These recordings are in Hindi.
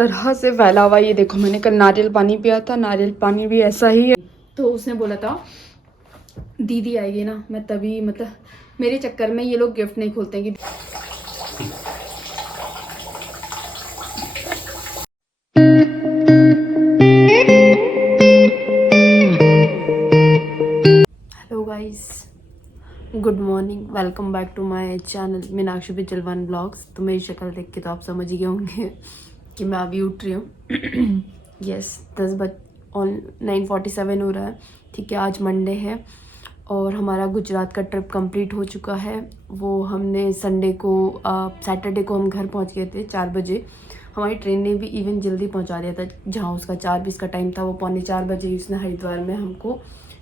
तरह से फैला हुआ, ये देखो मैंने कल नारियल पानी पिया था, नारियल पानी भी ऐसा ही है। तो उसने बोला था दीदी आएगी ना, मैं तभी मतलब मेरे चक्कर में ये लोग गिफ्ट नहीं खोलते हैं कि hello guys, good morning, welcome back to my channel Meenakshi Bijalwan blogs. तो मेरी शक्ल देख के तो आप समझ ही गए होंगे कि मैं अभी उठ रही हूँ। यस 9:47 हो रहा है। ठीक है, आज मंडे है और हमारा गुजरात का ट्रिप कंप्लीट हो चुका है। वो हमने संडे को सैटरडे को हम घर पहुँच गए थे 4 बजे। हमारी ट्रेन ने भी इवन जल्दी पहुँचा दिया था, जहाँ उसका 4:20 का टाइम था वो 3:45 बजे उसने हरिद्वार में हमको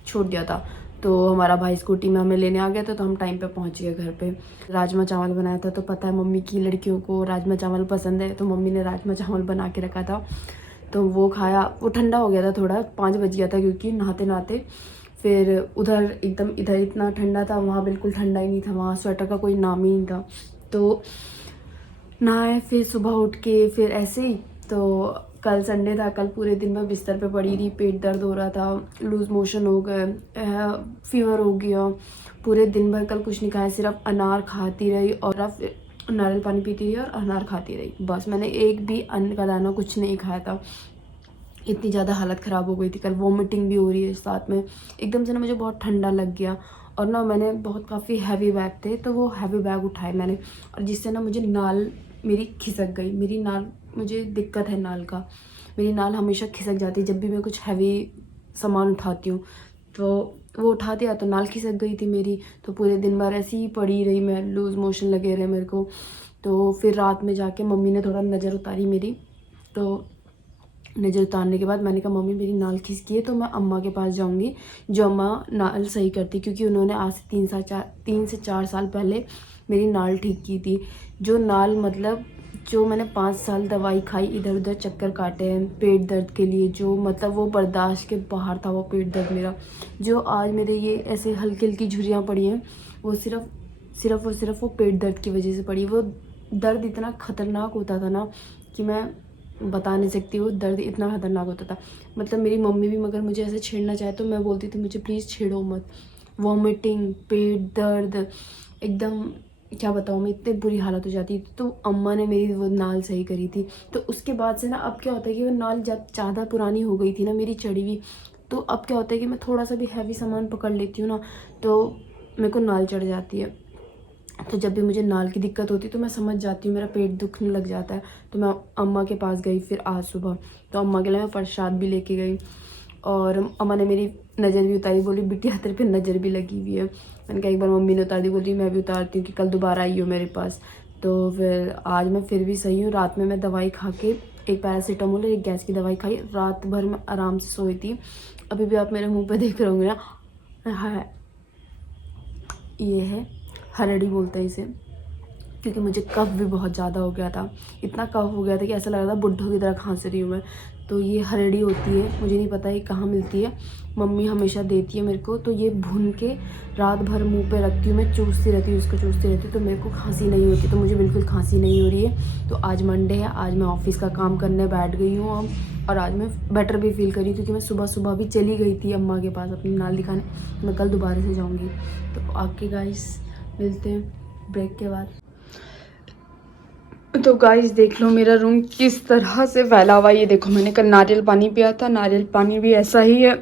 छोड़ दिया था। तो हमारा भाई स्कूटी में हमें लेने आ गया था, तो हम टाइम पे पहुंच गए घर पे। राजमा चावल बनाया था, तो पता है मम्मी की लड़कियों को राजमा चावल पसंद है, तो मम्मी ने राजमा चावल बना के रखा था, तो वो खाया। वो ठंडा हो गया था थोड़ा, 5 बज गया था क्योंकि नहाते नहाते। फिर उधर एकदम, इधर इतना ठंडा था, वहाँ बिल्कुल ठंडा ही नहीं था, वहाँ स्वेटर का कोई नाम ही नहीं था। तो नहाए, फिर सुबह उठ के फिर ऐसे ही। तो कल संडे था, कल पूरे दिन मैं बिस्तर पे पड़ी रही, पेट दर्द हो रहा था, लूज मोशन हो गए, फीवर हो गया। पूरे दिन भर कल कुछ नहीं खाया, सिर्फ अनार खाती रही और नारियल पानी पीती रही और अनार खाती रही, बस। मैंने एक भी अन्न का दाना कुछ नहीं खाया था। इतनी ज़्यादा हालत ख़राब हो गई थी, कल वॉमिटिंग भी हो रही है साथ में। एकदम से ना मुझे बहुत ठंडा लग गया, और ना मैंने बहुत काफ़ी हैवी बैग थे, तो वो हैवी बैग उठाए मैंने, और जिससे ना मुझे नाल मेरी खिसक गई। मेरी नाल, मुझे दिक्कत है नाल का, मेरी नाल हमेशा खिसक जाती है जब भी मैं कुछ हैवी सामान उठाती हूँ। तो वो उठा दिया तो नाल खिसक गई थी मेरी। तो पूरे दिन भर ऐसे ही पड़ी रही मैं, लूज़ मोशन लगे रहे मेरे को। तो फिर रात में जाके मम्मी ने थोड़ा नज़र उतारी मेरी, तो नज़र उतारने के बाद मैंने कहा मम्मी मेरी नाल खिसकी है, तो मैं अम्मा के पास जाऊंगी, जो अम्मा नाल सही करती, क्योंकि उन्होंने आज से 3 से 4 साल पहले मेरी नाल ठीक की थी। जो नाल मतलब, जो मैंने 5 साल दवाई खाई, इधर उधर चक्कर काटे हैं पेट दर्द के लिए, जो मतलब वो बर्दाश्त के बाहर था वो पेट दर्द मेरा। जो आज मेरे ये ऐसे हल्की हल्की झुर्रियाँ पड़ी हैं, वो सिर्फ वो पेट दर्द की वजह से पड़ी। वो दर्द इतना ख़तरनाक होता था ना कि मैं बता नहीं सकती, वो दर्द इतना खतरनाक होता था। मतलब मेरी मम्मी भी मगर मुझे ऐसे छेड़ना चाहे तो मैं बोलती थी मुझे प्लीज़ छेड़ो मत। वॉमिटिंग, पेट दर्द, एकदम क्या बताऊँ मैं, इतनी बुरी हालत हो जाती थी। तो अम्मा ने मेरी वो नाल सही करी थी। तो उसके बाद से ना अब क्या होता है कि वो नाल जब ज़्यादा पुरानी हो गई थी ना मेरी चढ़ी हुई, तो अब क्या होता है कि मैं थोड़ा सा भी हैवी सामान पकड़ लेती हूँ ना, तो मेरे को नाल चढ़ जाती है। तो जब भी मुझे नाल की दिक्कत होती है तो मैं समझ जाती हूँ, मेरा पेट दुखने लग जाता है। तो मैं अम्मा के पास गई फिर आज सुबह, तो अम्मा के लिए मैं प्रसाद भी लेके गई, और अम्मा ने मेरी नज़र भी उतारी, बोली बिटिया तेरे पे नज़र भी लगी हुई है। मैंने कहा एक बार मम्मी ने उतार दी, बोली मैं भी उतारती हूँ कि कल दोबारा आई हो मेरे पास। तो फिर आज मैं फिर भी सही हूँ। रात में मैं दवाई खा के, एक पैरासीटामोल और एक गैस की दवाई खाई, रात भर मैं आराम से सोई थी। अभी भी आप मेरे मुँह पर देख रहे होंगे ना, हाँ ये है हरड़ी बोलते हैं इसे, क्योंकि मुझे कफ भी बहुत ज़्यादा हो गया था। इतना कफ हो गया था कि ऐसा लग रहा था बुड्ढों की तरह खांस रही हूँ मैं। तो ये हरड़ी होती है, मुझे नहीं पता ये कहाँ मिलती है, मम्मी हमेशा देती है मेरे को। तो ये भून के रात भर मुंह पे रखती हूँ मैं, चूसती रहती हूँ, उसको चूसती रहती हूँ, तो मेरे को खांसी नहीं होती। तो मुझे बिल्कुल खांसी नहीं हो रही है। तो आज मंडे है, आज मैं ऑफिस का काम करने बैठ गई हूँ अब, और आज मैं बेटर भी फील करी, क्योंकि मैं सुबह सुबह भी चली गई थी अम्मा के पास अपनी नाल दिखाने। मैं कल दोबारा से जाऊँगी। तो आके गाइस मिलते हैं ब्रेक के बाद। तो गाइस देख लो मेरा रूम किस तरह से फैला हुआ। ये देखो मैंने कल नारियल पानी पिया था, नारियल पानी भी ऐसा ही है।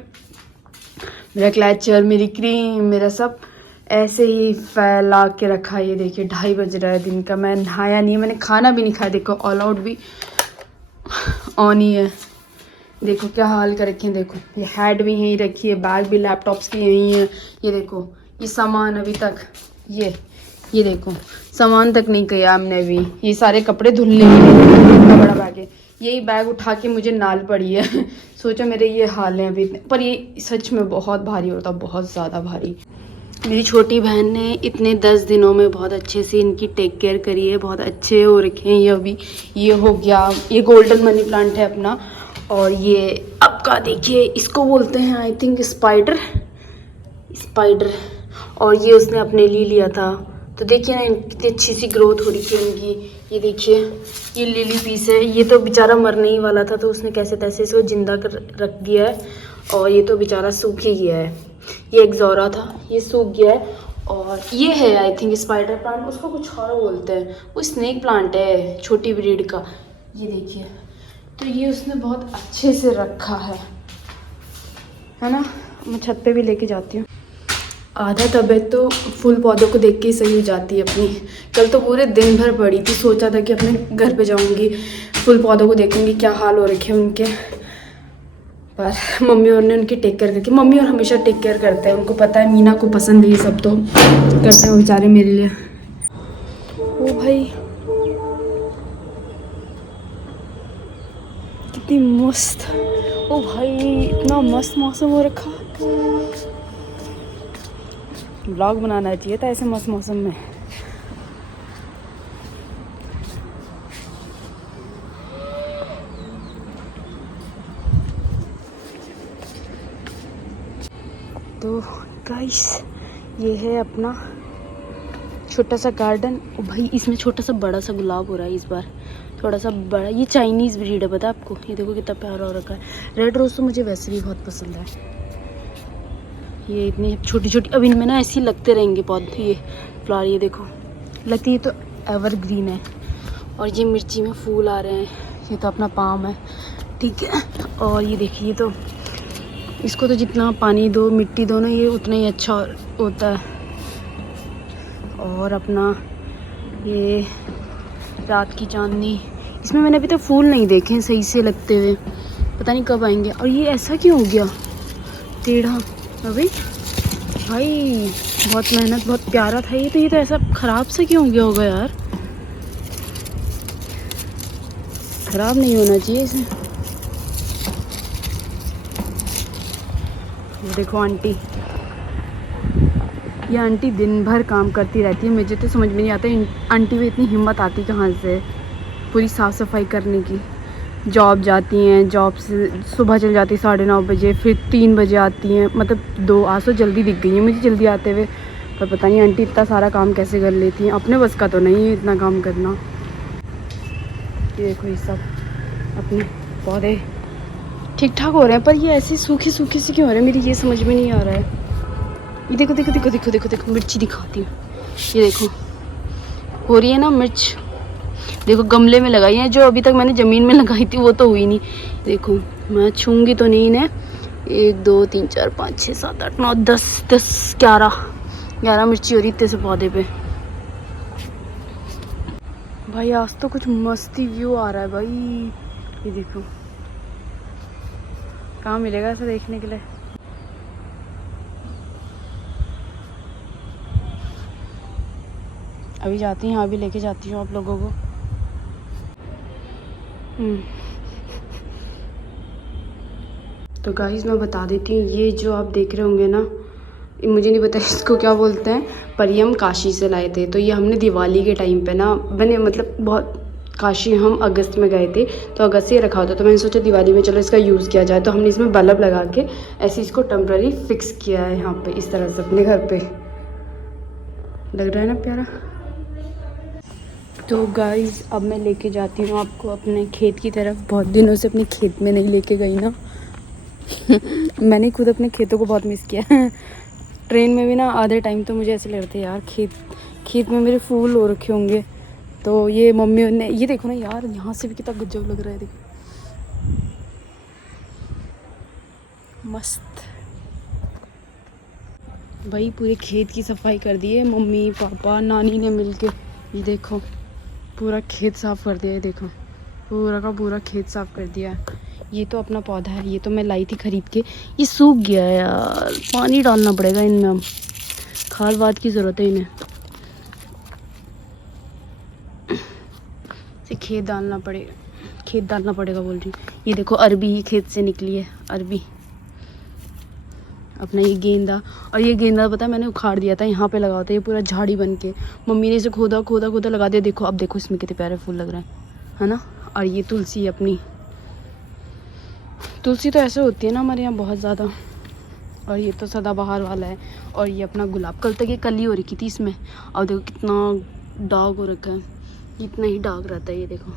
मेरा क्लचर, मेरी क्रीम, मेरा सब ऐसे ही फैला के रखा है। ये देखिए 2:30 बज रहा है दिन का, मैं नहाया नहीं, मैंने खाना भी नहीं खाया। देखो ऑल आउट भी ऑन ही है, देखो क्या हाल कर रखे हैं। देखो ये हैड भी यहीं रखी है, बैग भी लैपटॉप्स की यहीं है। ये देखो ये सामान अभी तक, ये देखो सामान तक नहीं किया हमने भी। ये सारे कपड़े धुलने के लिए इतना बड़ा बैग है, यही बैग उठा के मुझे नाल पड़ी है। सोचो मेरे ये हाल हैं अभी इतने, पर ये सच में बहुत भारी होता, बहुत ज़्यादा भारी। मेरी छोटी बहन ने इतने 10 दिनों में बहुत अच्छे से इनकी टेक केयर करी है, बहुत अच्छे हो रखे हैं। ये अभी ये हो गया, ये गोल्डन मनी प्लांट है अपना, और ये आपका देखिए इसको बोलते हैं आई थिंक स्पाइडर, और ये उसने अपने लिए लिया था। तो देखिए ना कितनी अच्छी सी ग्रोथ हो रही है इनकी। ये देखिए, ये लिली पीस है। ये तो बेचारा मरने ही वाला था, तो उसने कैसे तैसे इसको जिंदा कर रख दिया है। और ये तो बेचारा सूख ही गया है। ये एक्जोरा था, ये सूख गया है। और ये है आई थिंक स्पाइडर प्लांट, उसको कुछ और बोलते हैं। वो स्नेक प्लांट है, छोटी ब्रीड का। ये देखिए, तो ये उसने बहुत अच्छे से रखा है ना। मैं छत पे भी लेके जाती हूँ। आधा तबीयत तो फूल पौधों को देख के ही सही हो जाती है अपनी। कल तो पूरे दिन भर पड़ी थी, सोचा था कि अपने घर पे जाऊंगी, फूल पौधों को देखूंगी क्या हाल हो रखे हैं उनके। पर मम्मी और ने उनकी टेक केयर करके, मम्मी और हमेशा टेक केयर करते हैं, उनको पता है मीना को पसंद है ये सब, तो करते हैं बेचारे मेरे लिए। ओ भाई, कितनी मस्त। ओ भाई, इतना मस्त मौसम हो रखा। ब्लॉग बनाना चाहिए था ऐसे मस्त मौसम में। तो गाइस, ये है अपना छोटा सा गार्डन। ओ भाई, इसमें छोटा सा बड़ा सा गुलाब हो रहा है इस बार, थोड़ा सा बड़ा। ये चाइनीज़ ब्रीड है, पता है आपको। ये देखो कितना प्यारा हो रखा है। रेड रोज़ तो मुझे वैसे भी बहुत पसंद है। ये इतनी छोटी छोटी, अब इनमें ना ऐसे ही लगते रहेंगे पौधे, ये फ्लावर। ये देखो, लगती है तो एवरग्रीन है। और ये मिर्ची में फूल आ रहे हैं। ये तो अपना पाम है, ठीक है। और ये देखिए, तो इसको तो जितना पानी दो, मिट्टी दो ना, ये उतना ही अच्छा होता है। और अपना ये रात की चांदनी, इसमें मैंने अभी तक फूल नहीं देखे हैं सही से लगते हुए, पता नहीं कब आएंगे। और ये ऐसा क्यों हो गया टेढ़ा अभी? भाई बहुत मेहनत, बहुत प्यारा था ये, तो ये तो ऐसा ख़राब से क्यों हो गया होगा यार? ख़राब नहीं होना चाहिए इसे। देखो आंटी, ये आंटी दिन भर काम करती रहती है। मुझे तो समझ में नहीं आता आंटी में इतनी हिम्मत आती कहाँ से पूरी साफ़ सफाई करने की। जॉब जाती हैं, जॉब से सुबह चल जाती 9:30 बजे, फिर 3 बजे आती हैं। मतलब आज तो जल्दी दिख गई है मुझे जल्दी आते हुए, पर पता नहीं आंटी इतना सारा काम कैसे कर लेती हैं। अपने बस का तो नहीं है इतना काम करना। ये देखो, ये सब अपने पौधे ठीक ठाक हो रहे हैं, पर ये ऐसे सूखे सूखे से क्यों हो रहे हैं, मेरी ये समझ में नहीं आ रहा है। ये देखो देखो देखो देखो देखो देखो, मिर्ची दिखाती हूँ। ये देखो, हो रही है ना मिर्च। देखो गमले में लगाई है, जो अभी तक मैंने ज़मीन में लगाई थी वो तो हुई नहीं। देखो, मैं छूँगी तो नहीं इन्हें। 1 2 3 4 5 6 7 8 9 10 11 मिर्ची हो रही इतने से पौधे पे। भाई आज तो कुछ मस्ती व्यू आ रहा है भाई। ये देखो, कहाँ मिलेगा ऐसा देखने के लिए। अभी जाती हूँ, अभी लेके जाती हूँ आप लोगों को। तो गाइस मैं बता देती हूँ, ये जो आप देख रहे होंगे ना, मुझे नहीं पता इसको क्या बोलते हैं, पर ये हम काशी से लाए थे। तो ये हमने दिवाली के टाइम पे ना बने, मतलब बहुत, काशी हम अगस्त में गए थे तो अगस्त से रखा होता, तो मैंने सोचा दिवाली में चलो इसका यूज़ किया जाए। तो हमने इसमें बल्ब लगा के ऐसे इसको टेम्प्ररी फिक्स किया है यहाँ पे, इस तरह से अपने घर पे। लग रहा है ना प्यारा। तो गाइस अब मैं लेके जाती हूँ आपको अपने खेत की तरफ। बहुत दिनों से अपने खेत में नहीं लेके गई ना। मैंने खुद अपने खेतों को बहुत मिस किया। ट्रेन में भी ना आधे टाइम तो मुझे ऐसे लगता है यार खेत में मेरे फूल हो रखे होंगे। तो ये मम्मी ने, ये देखो ना यार, यहाँ से भी कितना गजब लग रहा है, देखो मस्त। भाई पूरे खेत की सफाई कर दी है मम्मी पापा नानी ने मिलके। ये देखो पूरा खेत साफ़ कर दिया है, देखो पूरा का पूरा खेत साफ़ कर दिया है। ये तो अपना पौधा है, ये तो मैं लाई थी ख़रीद के। ये सूख गया है यार, पानी डालना पड़ेगा इनमें, अब खाद वाद की ज़रूरत है इन्हें। से खेत डालना पड़ेगा बोल रही हूँ। ये देखो अरबी खेत से निकली है, अरबी अपना। ये गेंदा, और ये गेंदा पता है मैंने उखाड़ दिया था, यहाँ पे लगा होता है ये पूरा झाड़ी बन के। मम्मी ने इसे खोदा खोदा खोदा लगा दिया। देखो अब देखो इसमें कितने प्यारे फूल लग रहे हैं, है ना। और ये तुलसी, अपनी तुलसी तो ऐसे होती है ना हमारे यहाँ बहुत ज़्यादा। और ये तो सदाबहार वाला है। और ये अपना गुलाब, कल तक ये कली हो रखी थी इसमें, और देखो कितना दाग हो रखा है। इतना ही डार्क रहता है, ये देखो,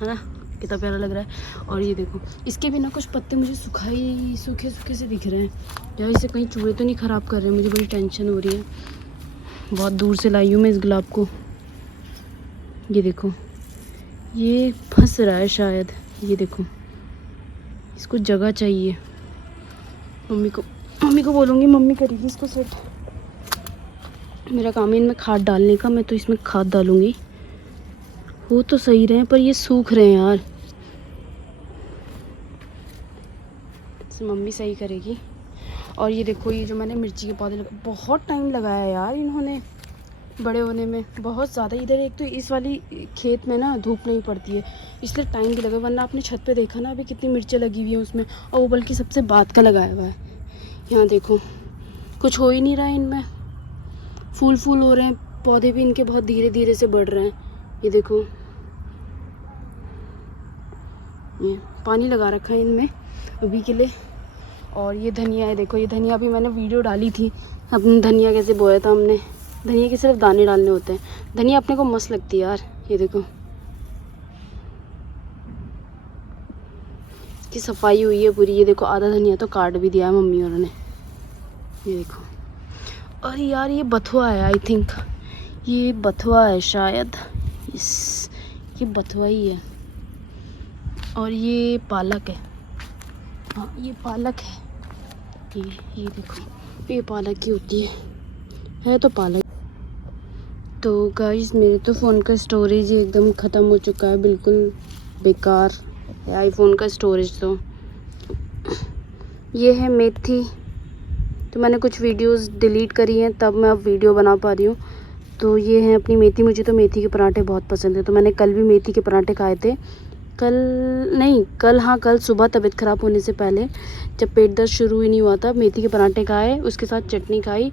है ना, कितना प्यारा लग रहा है। और ये देखो, इसके भी ना कुछ पत्ते मुझे सूखे सूखे से दिख रहे हैं। यार इसे कहीं चूहे तो नहीं ख़राब कर रहे हैं, मुझे बड़ी टेंशन हो रही है। बहुत दूर से लाई हूँ मैं इस गुलाब को। ये देखो, ये फंस रहा है शायद, ये देखो, इसको जगह चाहिए। मम्मी को बोलूँगी, मम्मी करेगी इसको सेट। मेरा काम है इनमें खाद डालने का, मैं तो इसमें खाद डालूँगी। वो तो सही रहे पर ये सूख रहे हैं यार, तो मम्मी सही करेगी। और ये देखो, ये जो मैंने मिर्ची के पौधे लगा, बहुत टाइम लगाया यार इन्होंने बड़े होने में, बहुत ज़्यादा। इधर एक तो इस वाली खेत में ना धूप नहीं पड़ती है, इसलिए टाइम भी लगा। वरना आपने छत पे देखा ना अभी कितनी मिर्चें लगी हुई हैं उसमें, और वो बल्कि सबसे बाद का लगाया हुआ है। यहाँ देखो, कुछ हो ही नहीं रहा है इनमें, फूल हो रहे हैं, पौधे भी इनके बहुत धीरे धीरे से बढ़ रहे हैं। ये देखो, ये पानी लगा रखा है इनमें अभी के लिए। और ये धनिया है, देखो, ये धनिया भी मैंने वीडियो डाली थी, अपने धनिया कैसे बोया था हमने। धनिया के सिर्फ दाने डालने होते हैं, धनिया अपने को मस्त लगती है यार। ये देखो, इसकी सफाई हुई है पूरी। ये देखो, आधा धनिया तो काट भी दिया है मम्मी और ने। ये देखो, अरे यार ये बथुआ है, आई थिंक ये बथुआ है शायद, ये बथुआ ही है। और ये पालक है, हाँ ये पालक है। ये देखो, ये पालक की होती है तो पालक। तो गाइस, मेरे तो फ़ोन का स्टोरेज ही एकदम ख़त्म हो चुका है, बिल्कुल बेकार है आईफोन का स्टोरेज। तो ये है मेथी, तो मैंने कुछ वीडियोस डिलीट करी हैं, तब मैं अब वीडियो बना पा रही हूँ। तो ये है अपनी मेथी। मुझे तो मेथी के पराठे बहुत पसंद है, तो मैंने कल भी मेथी के पराठे खाए थे। कल सुबह तबीयत ख़राब होने से पहले, जब पेट दर्द शुरू ही नहीं हुआ था, मेथी के पराठे खाए, उसके साथ चटनी खाई।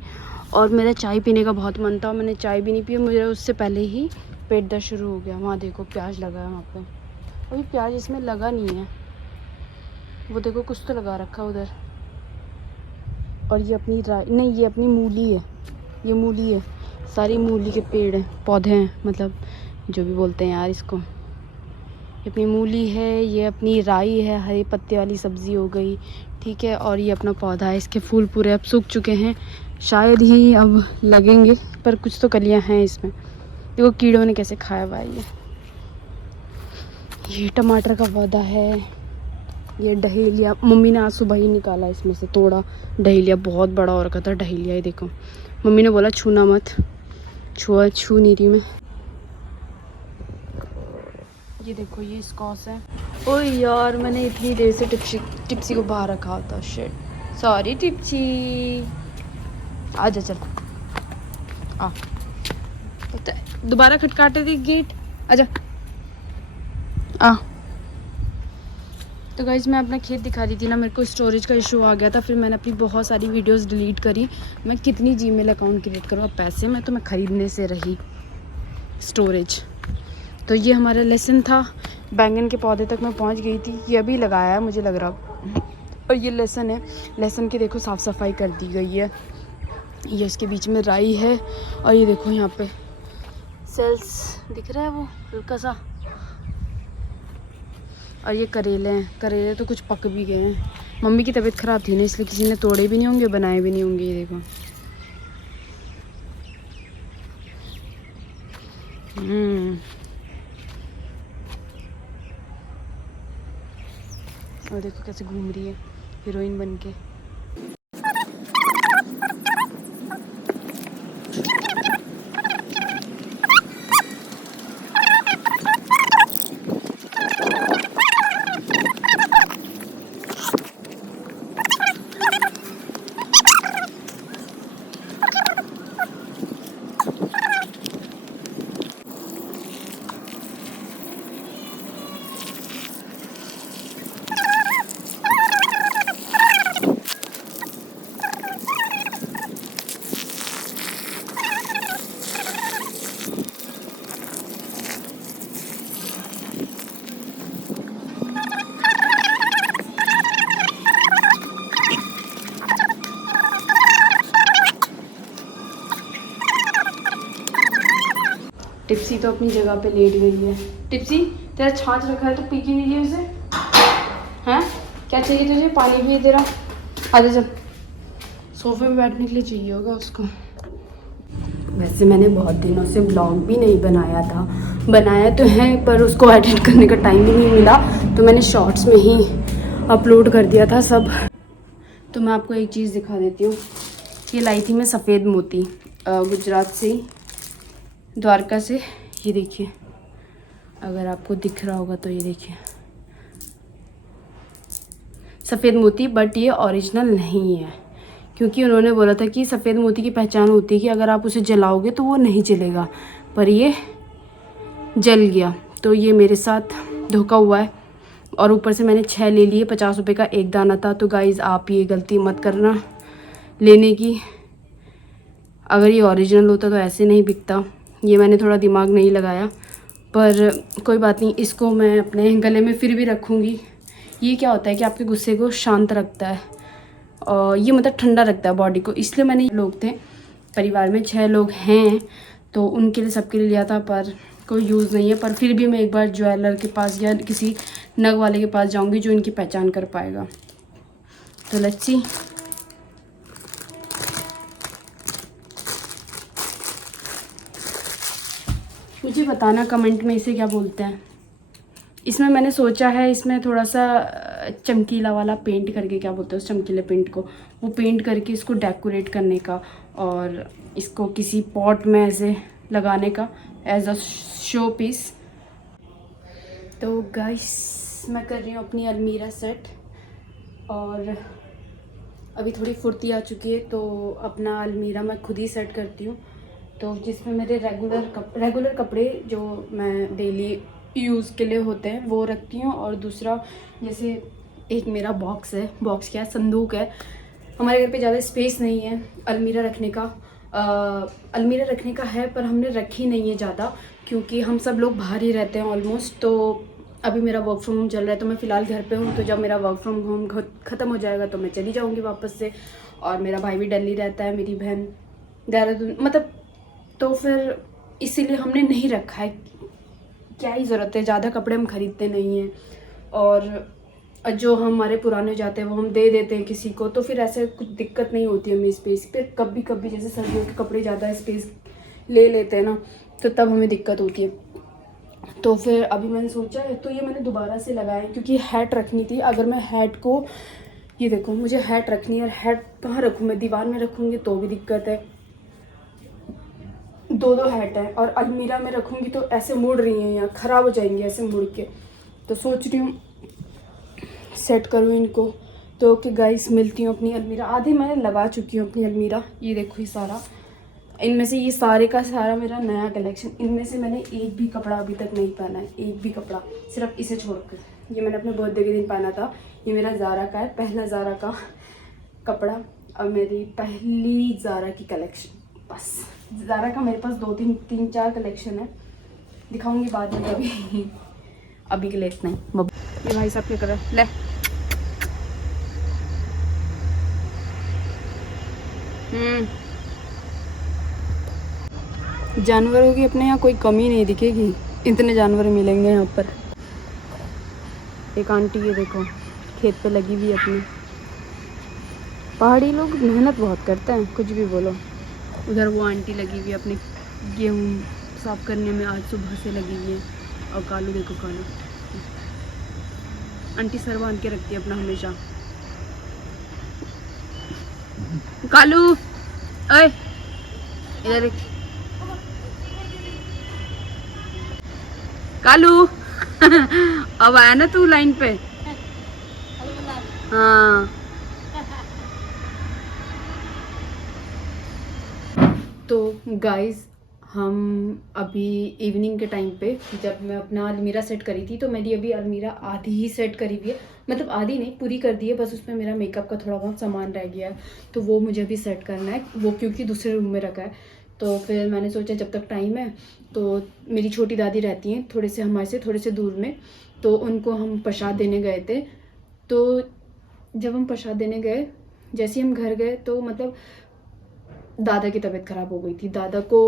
और मेरा चाय पीने का बहुत मन था, मैंने चाय भी नहीं पी, मुझे उससे पहले ही पेट दर्द शुरू हो गया। वहाँ देखो प्याज लगा है वहाँ पे, अभी प्याज इसमें लगा नहीं है, वो देखो कुछ तो लगा रखा उधर। और ये अपनी नहीं, ये अपनी मूली है, ये मूली है, सारी मूली के पेड़ हैं, पौधे हैं, मतलब जो भी बोलते हैं यार इसको। ये अपनी मूली है, ये अपनी राई है, हरी पत्ते वाली सब्ज़ी हो गई, ठीक है। और ये अपना पौधा है, इसके फूल पूरे अब सूख चुके हैं, शायद ही अब लगेंगे, पर कुछ तो कलियां हैं इसमें। देखो कीड़ों ने कैसे खाया हुआ है ये टमाटर का पौधा है। ये डहेलिया मम्मी ने आज सुबह ही निकाला, इसमें से तोड़ा। डहेलिया बहुत बड़ा हो रखा था डहेलिया, ये देखो। मम्मी ने बोला छूना मत, छू नहीं रही मैं। ये देखो, ये स्कॉस है। ओह यार, मैंने इतनी देर से टिप्सी को बाहर रखा था, शिट, सॉरी टिप्सी। आजा चल, आ, दोबारा खटकाटे थी गेट, आजा आ। तो गाइज, मैं अपना खेत दिखा रही थी ना, मेरे को स्टोरेज का इशू आ गया था, फिर मैंने अपनी बहुत सारी वीडियोस डिलीट करी। मैं कितनी जीमेल अकाउंट क्रिएट करूँ, अब पैसे में तो मैं ख़रीदने से रही स्टोरेज। तो ये हमारा लेसन था, बैंगन के पौधे तक मैं पहुंच गई थी, ये अभी लगाया है मुझे लग रहा। और ये लहसुन है, लहसुन की देखो साफ़ सफाई कर दी गई है। ये उसके बीच में राई है, और ये देखो यहाँ पे सेल्स दिख रहा है वो हल्का सा। और ये करेले हैं, करेले तो कुछ पक भी गए हैं। मम्मी की तबीयत ख़राब थी ना, इसलिए किसी ने तोड़े भी नहीं होंगे, बनाए भी नहीं होंगे। ये देखो, और देखो कैसे घूम रही है हीरोइन बन के। टिप्सी तो अपनी जगह पे लेट गई है। टिप्सी तेरा छाछ रखा है तो पी क्यों नहीं रही उसे? हैं क्या चाहिए तुझे? पानी भी तेरा आधे जब सोफे पे बैठने के लिए चाहिए होगा उसको। वैसे मैंने बहुत दिनों से ब्लॉग भी नहीं बनाया था, बनाया तो है पर उसको एडिट करने का टाइम भी नहीं मिला, तो मैंने शॉर्ट्स में ही अपलोड कर दिया था सब। तो मैं आपको एक चीज़ दिखा देती हूँ। ये लाई थी मैं सफ़ेद मोती गुजरात से, द्वारका से। ये देखिए, अगर आपको दिख रहा होगा तो ये देखिए सफ़ेद मोती, बट ये ओरिजिनल नहीं है क्योंकि उन्होंने बोला था कि सफ़ेद मोती की पहचान होती है कि अगर आप उसे जलाओगे तो वो नहीं जलेगा, पर ये जल गया। तो ये मेरे साथ धोखा हुआ है और ऊपर से मैंने 6 ले लिए, 50 रुपये का एक दाना था। तो गाइज़ आप ये गलती मत करना लेने की। अगर ये ओरिजिनल होता तो ऐसे नहीं बिकता। ये मैंने थोड़ा दिमाग नहीं लगाया, पर कोई बात नहीं, इसको मैं अपने गले में फिर भी रखूँगी। ये क्या होता है कि आपके गुस्से को शांत रखता है और ये मतलब ठंडा रखता है बॉडी को, इसलिए मैंने लोग थे परिवार में 6 लोग हैं तो उनके लिए सबके लिए लिया था, पर कोई यूज़ नहीं है। पर फिर भी मैं एक बार ज्वेलर के पास या किसी नग वाले के पास जाऊंगी जो इनकी पहचान कर पाएगा। तो लेट्स सी। मुझे बताना कमेंट में इसे क्या बोलते हैं। इसमें मैंने सोचा है इसमें थोड़ा सा चमकीला वाला पेंट करके, क्या बोलते हैं उस चमकीले पेंट को, वो पेंट करके इसको डेकोरेट करने का और इसको किसी पॉट में ऐसे लगाने का एज अ शो पीस। तो गाइस मैं कर रही हूँ अपनी अलमीरा सेट और अभी थोड़ी फुर्ती आ चुकी है तो अपना अलमीरा मैं खुद ही सेट करती हूँ। तो जिसमें मेरे रेगुलर कपड़े जो मैं डेली यूज़ के लिए होते हैं वो रखती हूँ, और दूसरा जैसे एक मेरा बॉक्स है, बॉक्स क्या है, संदूक है। हमारे घर पे ज़्यादा स्पेस नहीं है अलमीरा रखने का। अलमीरा रखने का है पर हमने रखी नहीं है ज़्यादा क्योंकि हम सब लोग बाहर ही रहते हैं ऑलमोस्ट। तो अभी मेरा वर्क फ्रॉम होम चल रहा है तो मैं फ़िलहाल घर पे हूँ। तो जब मेरा वर्क फ्रॉम होम ख़त्म हो जाएगा तो मैं चली जाऊँगी वापस से। और मेरा भाई भी दिल्ली रहता है, मेरी बहन देहरादून, मतलब तो फिर इसीलिए हमने नहीं रखा है। क्या ही ज़रूरत है, ज़्यादा कपड़े हम खरीदते नहीं हैं और जो हमारे पुराने हो जाते हैं वो हम दे देते हैं किसी को, तो फिर ऐसे कुछ दिक्कत नहीं होती हमें स्पेस पे। कभी कभी जैसे सर्दियों के कपड़े ज़्यादा स्पेस ले लेते हैं ना, तो तब हमें दिक्कत होती है। तो फिर अभी मैंने सोचा है, तो ये मैंने दोबारा से लगाया क्योंकि हैट रखनी थी। अगर मैं हैट को, ये देखो मुझे हैट रखनी है और हैट कहाँ रखूँ मैं, दीवार में रखूँगी तो भी दिक्कत है। 2 हैट है और अलमीरा में रखूँगी तो ऐसे मुड़ रही हैं, यहाँ ख़राब हो जाएंगी ऐसे मुड़ के। तो सोच रही हूँ सेट करूँ इनको। तो ओके गाइस, मिलती हूँ अपनी अलमीरा। आधी मैंने लगा चुकी हूँ अपनी अलमीरा, ये देखो ये सारा, इनमें से ये सारे का सारा मेरा नया कलेक्शन। इनमें से मैंने एक भी कपड़ा अभी तक नहीं पहना है, एक भी कपड़ा, सिर्फ इसे छोड़कर। ये मैंने अपने बर्थडे के दिन पहना था। ये मेरा ज़ारा का है, पहला ज़ारा का कपड़ा और मेरी पहली ज़ारा की कलेक्शन। बस ज़ारा का मेरे पास 2-3-4 कलेक्शन है, दिखाऊंगी बाद में कभी। अभी के लिए इतना ही। ये भाई साहब क्या कर रहा है, ले जानवरों की अपने यहाँ कोई कमी नहीं दिखेगी, इतने जानवर मिलेंगे यहाँ पर। एक आंटी ये देखो खेत पे लगी हुई अपनी। पहाड़ी लोग मेहनत बहुत करते हैं, कुछ भी बोलो। उधर वो आंटी लगी हुई है अपने गेहूँ साफ करने में, आज सुबह से लगी हुई है। और कालू देखो, कालू आंटी सर बांध के रखती है अपना हमेशा। कालू ओए इधर, कालू अब आया ना तू लाइन पे। हाँ तो गाइस, हम अभी इवनिंग के टाइम पे जब मैं अपना अलमीरा सेट करी थी तो मेरी अभी अलमीरा आधी ही सेट करी हुई है, मतलब आधी नहीं पूरी कर दी है, बस उसमें मेरा मेकअप का थोड़ा बहुत सामान रह गया है तो वो मुझे अभी सेट करना है, वो क्योंकि दूसरे रूम में रखा है। तो फिर मैंने सोचा जब तक टाइम है, तो मेरी छोटी दादी रहती हैं थोड़े से हमारे से थोड़े से दूर में, तो उनको हम प्रसाद देने गए थे। तो जब हम प्रसाद देने गए, जैसे ही हम घर गए तो मतलब दादा की तबीयत ख़राब हो गई थी। दादा को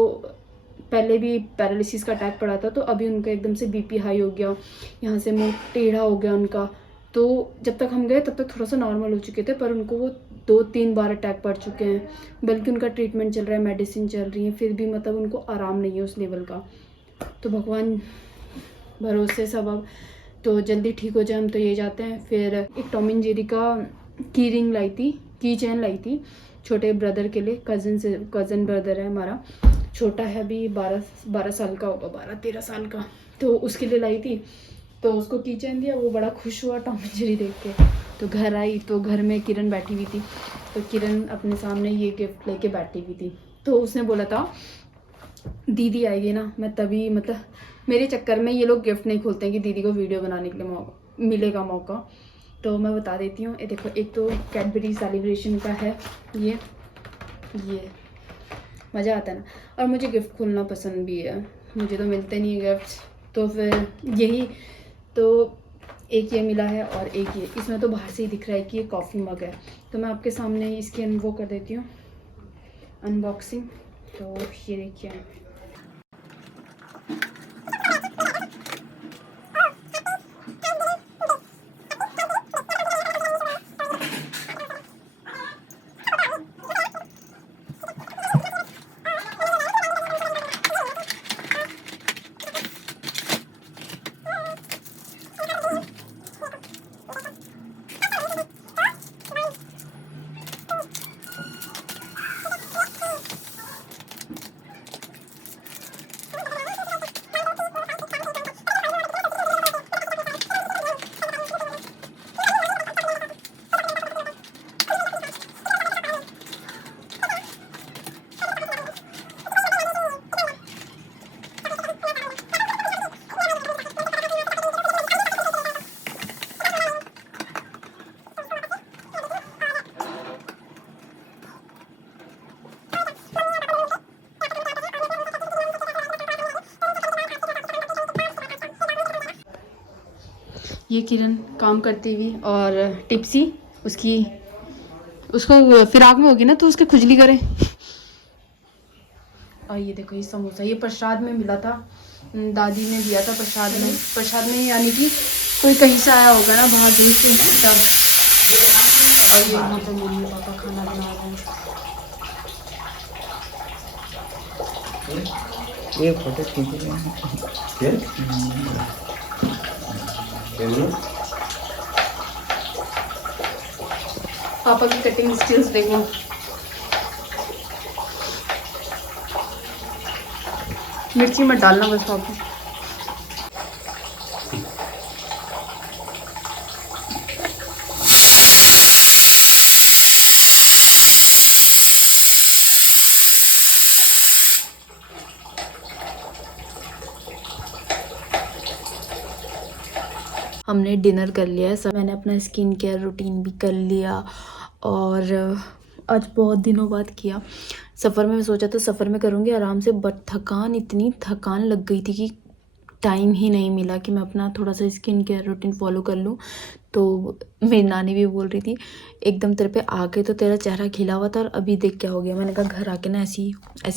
पहले भी पैरालिसिस का अटैक पड़ा था, तो अभी उनका एकदम से बीपी हाई हो गया, यहाँ से मुंह टेढ़ा हो गया उनका। तो जब तक हम गए तब तक थोड़ा सा नॉर्मल हो चुके थे, पर उनको वो 2-3 बार अटैक पड़ चुके हैं, बल्कि उनका ट्रीटमेंट चल रहा है, मेडिसिन चल रही है, फिर भी मतलब उनको आराम नहीं है उस लेवल का। तो भगवान भरोसे सब, अब तो जल्दी ठीक हो जाए, हम तो ये जाते हैं। फिर एक टॉम एंड जेरी का की रिंग लाई थी, की चेन लाई थी छोटे ब्रदर के लिए, कज़न ब्रदर है हमारा, छोटा है अभी 12 साल का होगा, 12-13 साल का, तो उसके लिए लाई थी। तो उसको की चेन दिया, वो बड़ा खुश हुआ टॉम एंड जेरी देख के। तो घर आई तो घर में किरण बैठी हुई थी, तो किरण अपने सामने ये गिफ्ट लेके बैठी हुई थी। तो उसने बोला था दीदी आएगी ना, मैं तभी, मतलब मेरे चक्कर में ये लोग गिफ्ट नहीं खोलते हैं कि दीदी को वीडियो बनाने के लिए मिलेगा मौका। तो मैं बता देती हूँ, ये देखो, एक तो कैडबरी सेलिब्रेशन का है ये मज़ा आता है ना, और मुझे गिफ्ट खोलना पसंद भी है, मुझे तो मिलते नहीं है गिफ्ट्स, तो फिर यही, तो एक ये मिला है और एक ये, इसमें तो बाहर से ही दिख रहा है कि ये कॉफ़ी मग है। तो मैं आपके सामने इसकी वो कर देती हूँ अनबॉक्सिंग। तो ये देखिए, ये किरण काम करती हुई और टिप्सी उसको फिराक में होगी ना, तो उसके खुजली करे। और ये देखो, ये समोसा, ये प्रसाद में मिला था, दादी ने दिया था प्रसाद में यानी कि कोई कहीं से आया होगा ना बाहर दूर से तब। और ये यहाँ पे मम्मी पापा खाना बना रहे हैं। ये फोटो खींच रहे हैं। पापा की कटिंग स्किल्स देखो। मिर्ची मत डालना बस पापा। हमने डिनर कर लिया है सब, मैंने अपना स्किन केयर रूटीन भी कर लिया, और आज बहुत दिनों बाद किया। सफ़र में मैं सोचा था सफ़र में करूँगी आराम से, बट इतनी थकान लग गई थी कि टाइम ही नहीं मिला कि मैं अपना थोड़ा सा स्किन केयर रूटीन फॉलो कर लूँ। तो मेरी नानी भी बोल रही थी एकदम तेरे पे आके तो तेरा चेहरा खिला हुआ था और अभी देख क्या हो गया। मैंने कहा घर आके ना ऐसी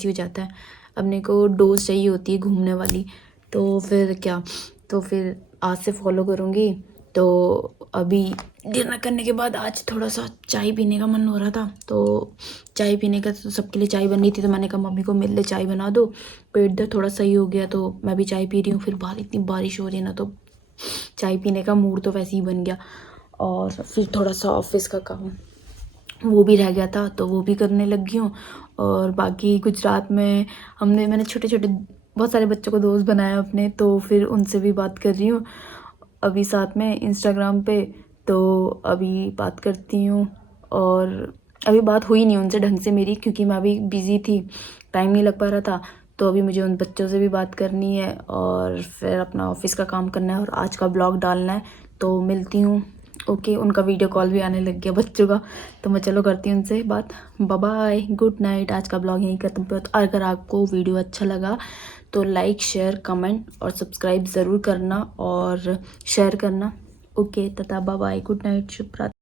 हो जाता है, अपने को डोज चाहिए होती है घूमने वाली, तो फिर क्या, तो फिर आज से फॉलो करूँगी। तो अभी डिनर करने के बाद आज थोड़ा सा चाय पीने का मन हो रहा था, तो चाय पीने का, तो सबके लिए चाय बन रही थी, तो मैंने कहा मम्मी को मेरे लिए चाय बना दो। पेट दर्द थोड़ा सही हो गया तो मैं भी चाय पी रही हूँ। फिर बाहर इतनी बारिश हो रही है ना, तो चाय पीने का मूड तो वैसे ही बन गया। और फिर थोड़ा सा ऑफिस का काम वो भी रह गया था, तो वो भी करने लगी हूँ। और बाकी गुजरात में मैंने छोटे छोटे बहुत सारे बच्चों को दोस्त बनाया अपने, तो फिर उनसे भी बात कर रही हूँ अभी साथ में इंस्टाग्राम पे। तो अभी बात करती हूँ, और अभी बात हुई नहीं उनसे ढंग से मेरी, क्योंकि मैं अभी बिज़ी थी, टाइम नहीं लग पा रहा था। तो अभी मुझे उन बच्चों से भी बात करनी है और फिर अपना ऑफिस का काम करना है और आज का ब्लॉग डालना है। तो मिलती हूँ। ओके, उनका वीडियो कॉल भी आने लग गया बच्चों का, तो मैं चलो करती हूँ उनसे बात। Bye bye, good night. आज का ब्लॉग यहीं खत्म पे। अगर आपको वीडियो अच्छा लगा तो लाइक, शेयर, कमेंट और सब्सक्राइब ज़रूर करना और शेयर करना। ओके, तथा बाय बाय, गुड नाइट, शुभ रात्रि।